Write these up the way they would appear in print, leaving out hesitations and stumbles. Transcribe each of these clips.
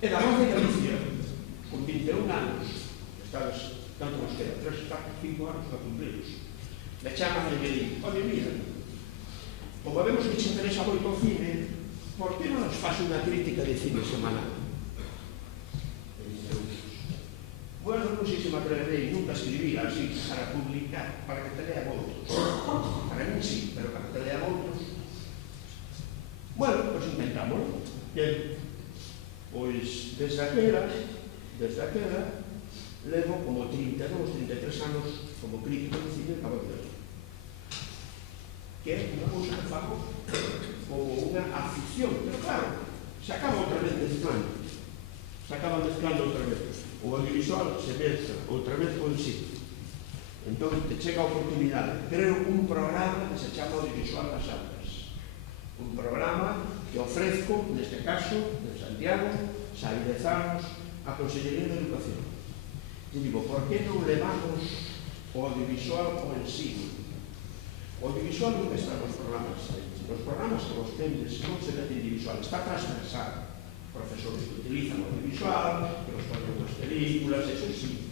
E da voz de Galicia, con 21 anos, estades, tanto nos queda, 3, 4, 5 anos para cumpliros, me chaman e me di, oye, mira, como vemos que te interesa moito o cine, por que non nos faz unha crítica de cine semanal? Bueno, non sei se me atreverei nunca a escribir así para publicar, para que te lean outros. Para mí sí, pero para que te lean outros. Bueno, pois intentámoslo. Bien, pois desde aquela, levo como 32, 33 anos como crítico de cine en Cabo Verde. Que é unha cousa que fago como unha afición, pero claro, se acaba outra vez mezclando. Se acaba mezclando outra vez. O audiovisual se mezcla outra vez con sí. Entón, te chega a oportunidade. Creo un programa que se chama Audiovisual das Aulas. Un programa que ofrezco, neste caso, de Santiago, xa hai 10 anos, a Consellería de Educación. E digo, por que non levamos o audiovisual ao ensino? O audiovisual non está nos programas. Nos programas que vos tendes non se mete individual, está transversal. Profesores que utilizan o audiovisual, que vos ponen unhas películas, eso sí.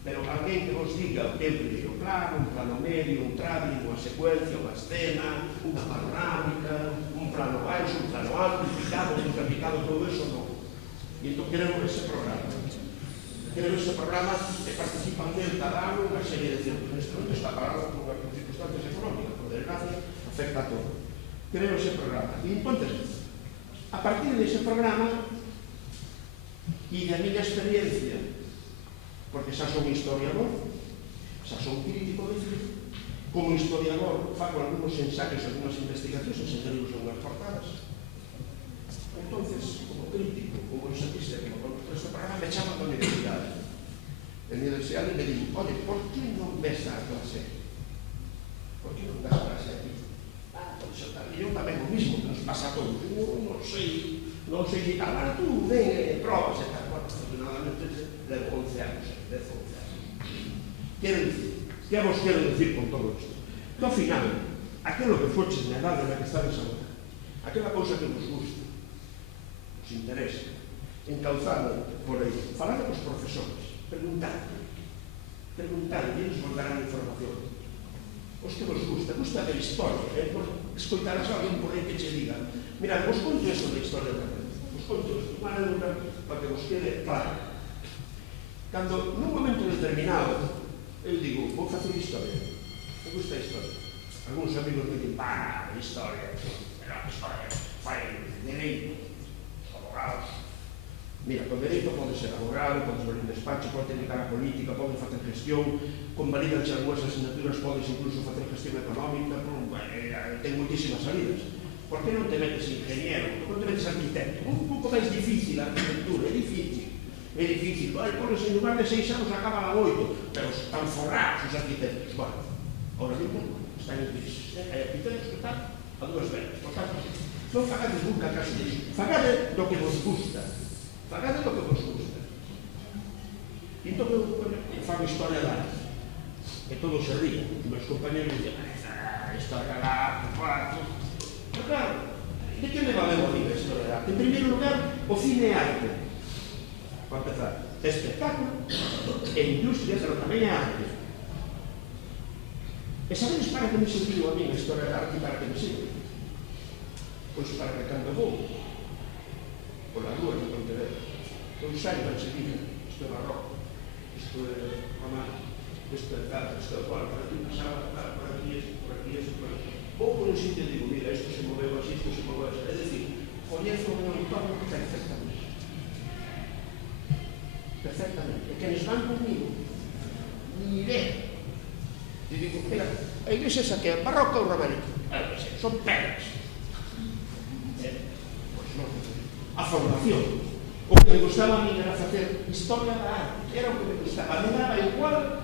Pero alguén que vos diga o que é un primeiro plano, un plano medio, un traveling, unha secuencia, unha escena, unha panorámica, un plano baixo, un plano alto, picado, todo eso non. E entón queremos ese programa. Queremos ese programa que participan del cada ano unha serie de centros. Neste momento está parado por circunstancias económicas, por desgracia, afecta a todo. Queremos ese programa. E entón, a partir dese programa e da miña experiencia, porque xa son historiador, xa son crítico de cine, como historiador fago algúns ensayos, algúnas investigacións, enseñaremos unhas portadas. Entonces, como crítico, como ensayista, como conductor deste programa, me chaman da universidade. En a universidade me digo, oye, por que non ves a clase? Por que non das a clase aquí? E eu tamén o mismo que nos pasa a todos. Non sei que tal, tú ven probas e tal. Bueno, afortunadamente levo 11 anos, 10 ou 11 anos. Quero dicir, que vos quero dicir con todo isto? Que ao final, aquilo que foches na edade na que estades agora, aquela cousa que vos gusta, vos interesa, encauzada por aí, falade cos profesores, preguntadle, e eles vos darán información. Os que vos gusta ver historia, escoitarás a alguén por aí que che diga, mirad, vos conto isto da historia da mente, vos conto isto, para que vos quede claro. Cando nun momento determinado eu digo, vou facer historia, me gusta a historia, algúns amigos me dicen, a historia, pero a historia fai dereito, abogados. Mira, con dereito pode ser abogado, pode ser un despacho, pode dedicar a política, pode facer gestión, convalidanse algunhas asignaturas, podes incluso facer gestión económica, ten moitísimas salidas. Por que non te metes ingeniero? Por que non te metes arquitecto? Un pouco máis difícil a arquitectura, é difícil. É difícil, pois en lugar de 6 anos acaban a 8, pero están forrados os arquitectos. Bueno, ahora mismo están en crisis. Hai arquitectos que están a dúas velas. Por tanto, non fagades nunca caso disso. Fagade do que vos gusta. Fagade do que vos gusta. E entón eu fago historia da arte. E todos se ríen. E meus compañeros dicen, historia da arte, pero claro, de que me valeu a mí a historia da arte? En primeiro lugar, o cine é arte. Para empezar, é espectáculo, é industria, pero tamén é arte. E sabedes para que me serviu a mí a historia da arte e para que me sirve? Pois para que cando vou pola rúa de Pontevedra, eu saiba enseguida, isto é barroco, isto é romano, isto é tal, isto é cual, por aquí pasaba, tal, por aquí, por aquí, por aquí. Ou por un sitio e digo, mira, isto se moveu así, isto se moveu así. É dicir, coñezo o meu entorno perfectamente. Perfectamente. E quenes van comigo, ni idea. E digo, mira, a iglesia esa que é barroca ou románica? Son pedras. Pois non. A formación. O que me gustaba a mí era facer historia da arte. Era o que me gustaba. A mí daba igual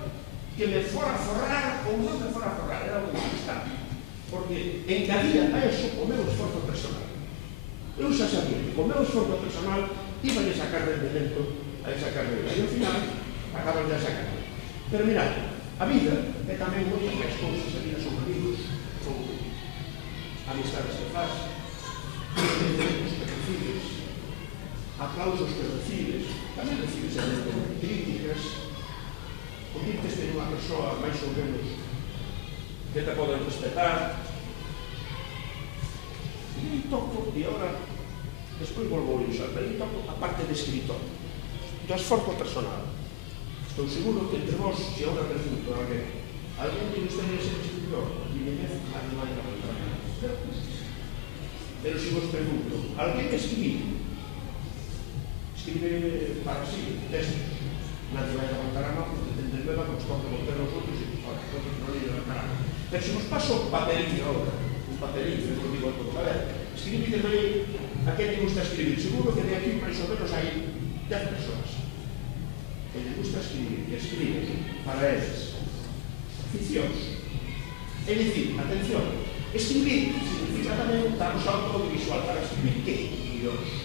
que me fora a forrar ou non me fora a forrar. Era o que me gustaba. Porque engadía a eso o meu esforzo personal. Eu xa sabía que o meu esforzo personal iba a sacar rendimento a esa carreira. E ao final, acaban de sacar. Pero mirad, a vida é tamén moitas máis cousas. A vida son amigos, son amistades que faz, son percibes, aplausos que recibes, tamén recibes críticas, convirteste nunha persoa máis ou menos que te poden respetar. E toco, e agora, despois volvo a usar, pero toco a parte de escritor, do esforzo personal. Estou seguro que entre vos, se agora pregunto a alguén que gustaría ser escritor, e me dez a demanda contra mí. Pero se vos pregunto, alguén que escribe para sí, textos, nadie vai levantar a mão, porque tende nueva, que os toque volver aos outros e os outros non lhe levantarán. Pero se vos paso un papelillo agora, un papelillo, eu digo a todos, a ver, escribite aí a quen te gusta escribir. Seguro que de aquí, máis ou menos, hai 10 persoas que les gusta escribir, e escriben para eles ficcións. É dicir, atención, escribir significa tamén dar o salto audiovisual. Para escribir que? Guións.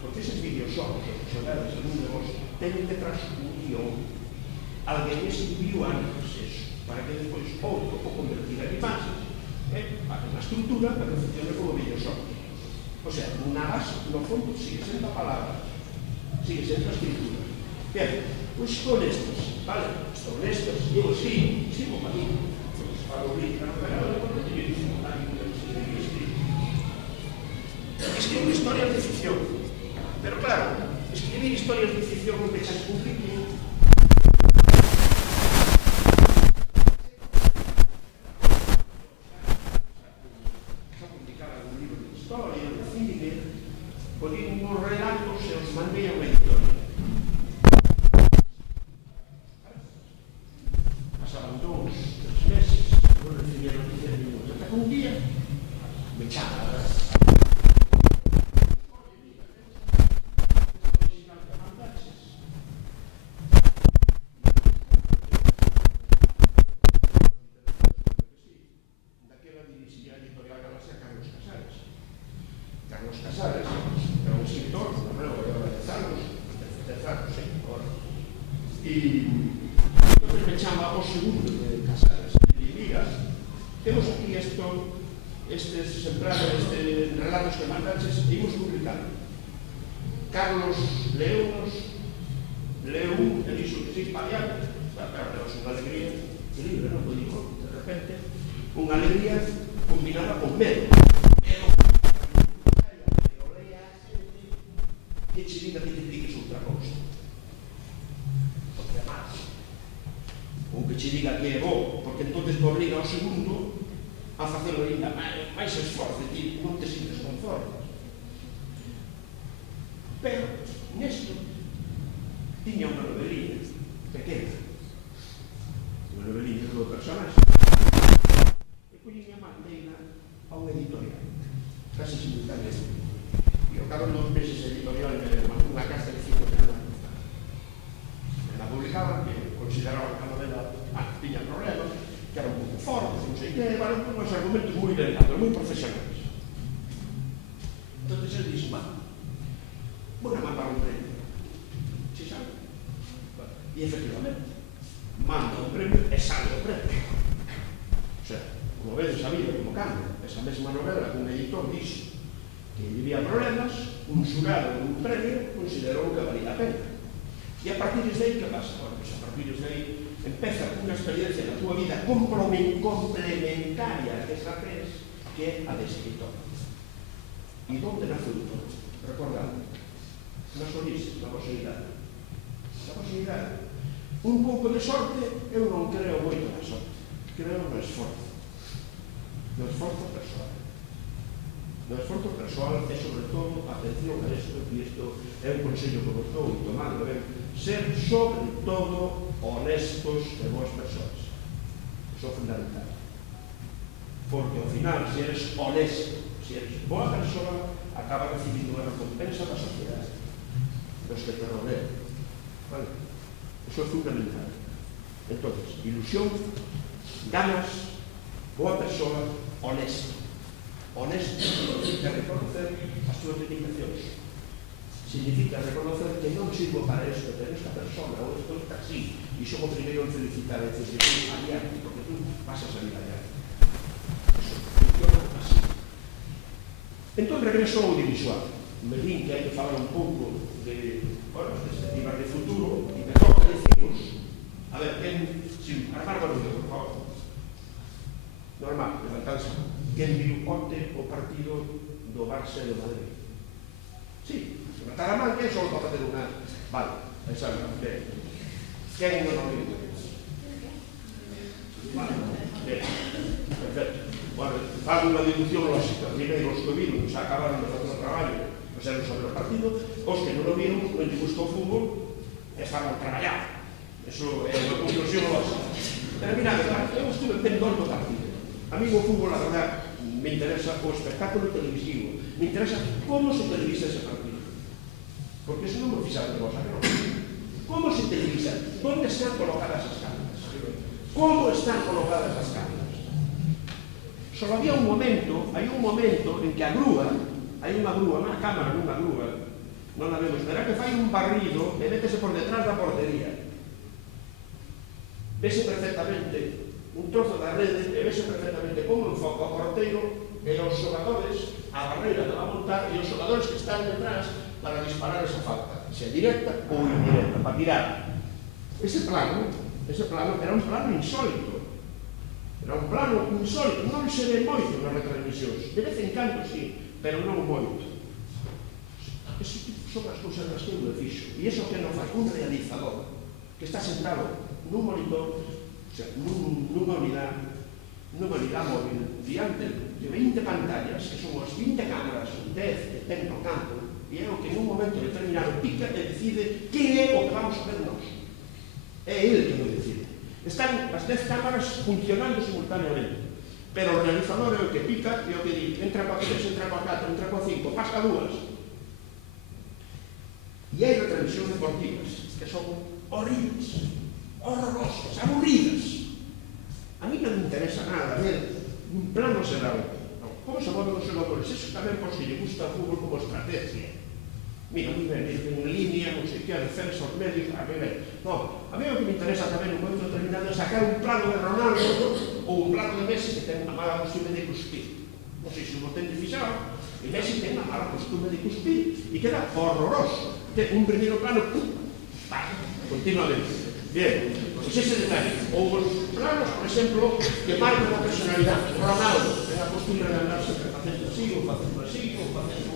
Porque eses videoxogos, os xogades en un negocio, teñen detrás un guión. Alguén escribiu antes eso, para que despois outro o convertir en imaxes, para que na estrutura que funcione como videoxogos. O sea, na base, no fondo, sigue sendo a palabra, sigue sendo a escritura. Bien, pois con estes, vale? Con estes, eu escribo para mí, para o vídeo, pero depois non teño dificultade en escribir. Escribo historias de ficción, pero claro, escribir historias de ficción non pechas público. Xa publicara un libro de historia, de cine, ponían uns relatos e os mandei a unha editorial. Pasaban 2, 3 meses, non recibía noticias ninguna. Ata que un día me chama a Carlos Casares, que era un escritor, luego de 10 anos, e entonces me chama o segundo de Casares e diga, temos aquí estes exemplares de relatos que mandaches e imos publicar. Carlos leu e dixo que sí, paliante, pero unha alegría increíble, non? Pues dijo, de repente, unha alegría combinada con medo. Que che diga que te dediques outra cousa, porque é máis, ou que che diga que é bo, porque entonces te obliga ao segundo a facelo ainda máis esforzo, e ti non te sintes conforme. Pero nesto tiña unha novelina pequena, unha novelina do personaxe, e poñinha mandeina a unha editorial casi simultáneamente. E ao cabo de 2 meses a editorial me mandou unha carta de 5 toneladas. Me la publicaban, que consideraban que a novela tiña problemas, que era un pouco forte, non sei que, eran uns argumentos moi delicados, moi profesionales. Entón, ele dixo, vou a mandar un premio. Si sabe? E efectivamente, manda un premio e sale o premio. O sea, como vedes a vida, como cambia, esa mesma novela que un editor dixo que había problemas, un xurado dun premio considerou que valía a pena. E a partir de aí, que pasa? Bueno, pues a partir de aí empeza unha experiencia na tua vida complementaria que esa tes, que é a de escritor. E onde nace todo? Recordad, nas oríxenes, na vosa idade. Na vosa idade. Un pouco de sorte, eu non creo moito na sorte. Creo no esforzo. No esforzo persoal. No esforzo persoal é, sobre todo, atención a isto, e isto é un consello que vos dou e tomando ben, ser, sobre todo, honestos e boas persoas. Iso é fundamental. Porque, ao final, se eres honesto, se eres boa persoa, acaba recibindo unha recompensa da sociedade, dos que te rodean. Vale? Iso é fundamental. Entón, ilusión, ganas, boa persoa, honesto. Honesto significa reconocer as túas limitacións. Significa reconocer que non sirvo para isto, pero esta persona ou isto está así. E son o primeiro en felicitar a decir que tú adiante, porque tú pasas a vida adiante. Eso funciona así. Entón regreso ao audiovisual. me din que hai que falar un pouco de, bueno, as perspectivas de futuro, e me toca decimos, a ver, armar barullo, por favor. Normal, levantarse. Quen viu onte o partido do Barça e do Madrid? Sí, levantar a man, quen só para facer unha... Vale, esa non, ben. Quen non viu? Vale, ben, perfecto. Bueno, fago unha deducción lógica. Primeiro, os que viron, xa acabaron de facer o traballo, non sei sobre o partido, os que non o viron, non lle gustou o fútbol, estaban traballando. Eso é unha conclusión lógica. Pero mira, eu estuve pendón do partido. A mí o fútbol, a verdad, me interesa o espectáculo televisivo, me interesa como se televisa ese partido. Porque eso non me fixaron de vos, a que non? Como se televisa? ¿Dónde están colocadas as cámaras? ¿Cómo están colocadas as cámaras? Só había un momento, hai un momento en que a grúa, hai unha grúa, unha cámara nunha grúa, non a vemos, verá que fai un barrido e métese por detrás da portería. Vese perfectamente un trozo da rede e vese perfectamente como enfoca o porteiro e os xogadores, a barreira que va a montar e os xogadores que están detrás para disparar esa falta, sea directa ou indirecta, para tirar. Ese plano era un plano insólito. Era un plano insólito, non se ve moito nas retransmisións. De vez en cando, sí, pero non moito. Ese tipo son as cousas das que eu me fixo. E iso que non faz un realizador que está sentado nun monitor, o sea, nunha unidade móvil, diante de 20 pantallas, que son as 20 cámaras, 10 que ten no campo, e é o que nun momento determinado pica e decide que é o que vamos a ver nós. É ele que nos decide. Están as 10 cámaras funcionando simultaneamente, pero o realizador é o que pica e o que di, entra coa 3, entra coa 4, entra coa 5, pasa 2. E hai retransmisións deportivas que son horribles, horrorosas, aburridas. A mí non me interesa nada ver un plano xeral. Como se moven os xogadores? Eso tamén por si lle gusta o fútbol como estrategia. Mira, moi ben, en línea, non sei que, a defensa, os medios, a mí ben. Non, a mí o que me interesa tamén un momento determinado é sacar un plano de Ronaldo ou un plano de Messi que ten a mala costume de cuspir. Non sei se o ten de fixar, e Messi ten a mala costume de cuspir e queda horroroso. Ten un primeiro plano, continuamente. Bien, pois ese detalle. Ou os planos, por exemplo, que marcan a personalidade. Ronaldo, ten a costumbre de andar sempre facendo así, ou facendo así, ou facendo...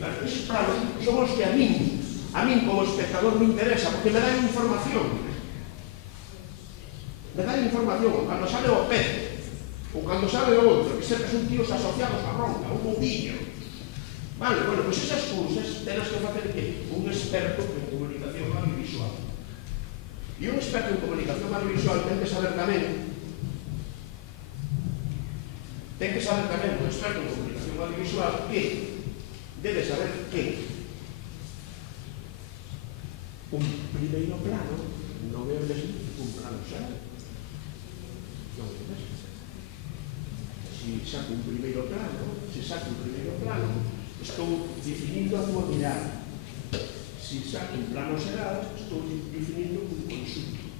Esos planos son os que a min como espectador me interesa, porque me dan información. Me dan información cando sale o pez, ou cando sale o outro, que sempre son tíos asociados a ronca, un bombinho. Vale, bueno, pois esas cousas tenas que facer que un experto en comunicación audiovisual. E un experto en comunicación audiovisual ten que saber tamén un experto en comunicación audiovisual que debe saber que un primeiro plano non é o mesmo que un plano xeral. Non é o mesmo. Se saco un primeiro plano, estou definindo a tua mirada. Se saco un plano xeral, estou definindo un conxunto.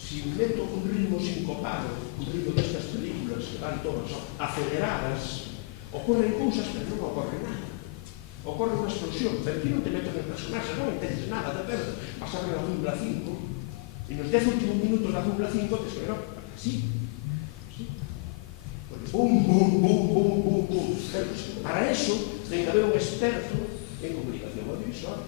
Se meto un ritmo sincopado, un ritmo destas películas que van todas aceleradas, ocorren cousas, pero non ocorre nada. Ocorre unha explosión, pero aquí non te meto en el personaxe, non entendes nada, de perto. Pasar na Fórmula 5, e nos 10 últimos minutos da Fórmula 5 te espero, así. Bum, bum, bum, bum, bum, bum. Para eso ten que haber un experto en comunicación audiovisual.